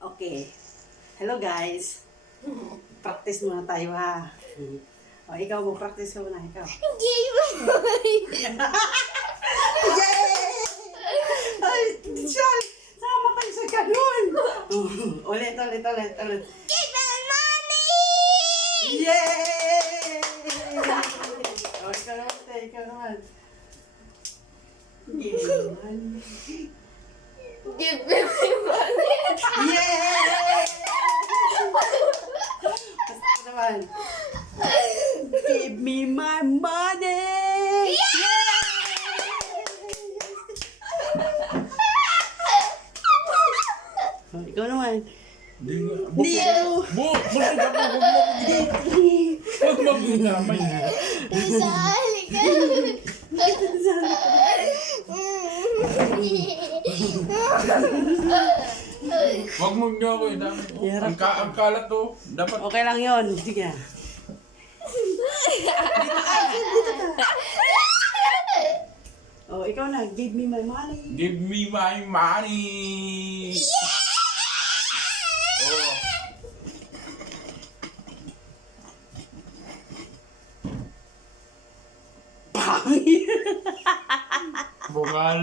Okay. Hello guys. Practice muna tayo ha. O, ikaw mo, practice ka muna, ikaw. Yay! Ay, Shal! Sama kayo sa ganun! Ulit. Give me money! Yay! O, ikaw naman, ikaw naman. Give me money! Yay! Basta naman. Give me my money! Oh, ikaw naman. Dito! Isali ka! Wag mo niyo ako ang kalat to. Dapat Okay lang yun. Sige. Oh, ikaw na. Give me my money. give me my money. Oh. Pangit. Bungal.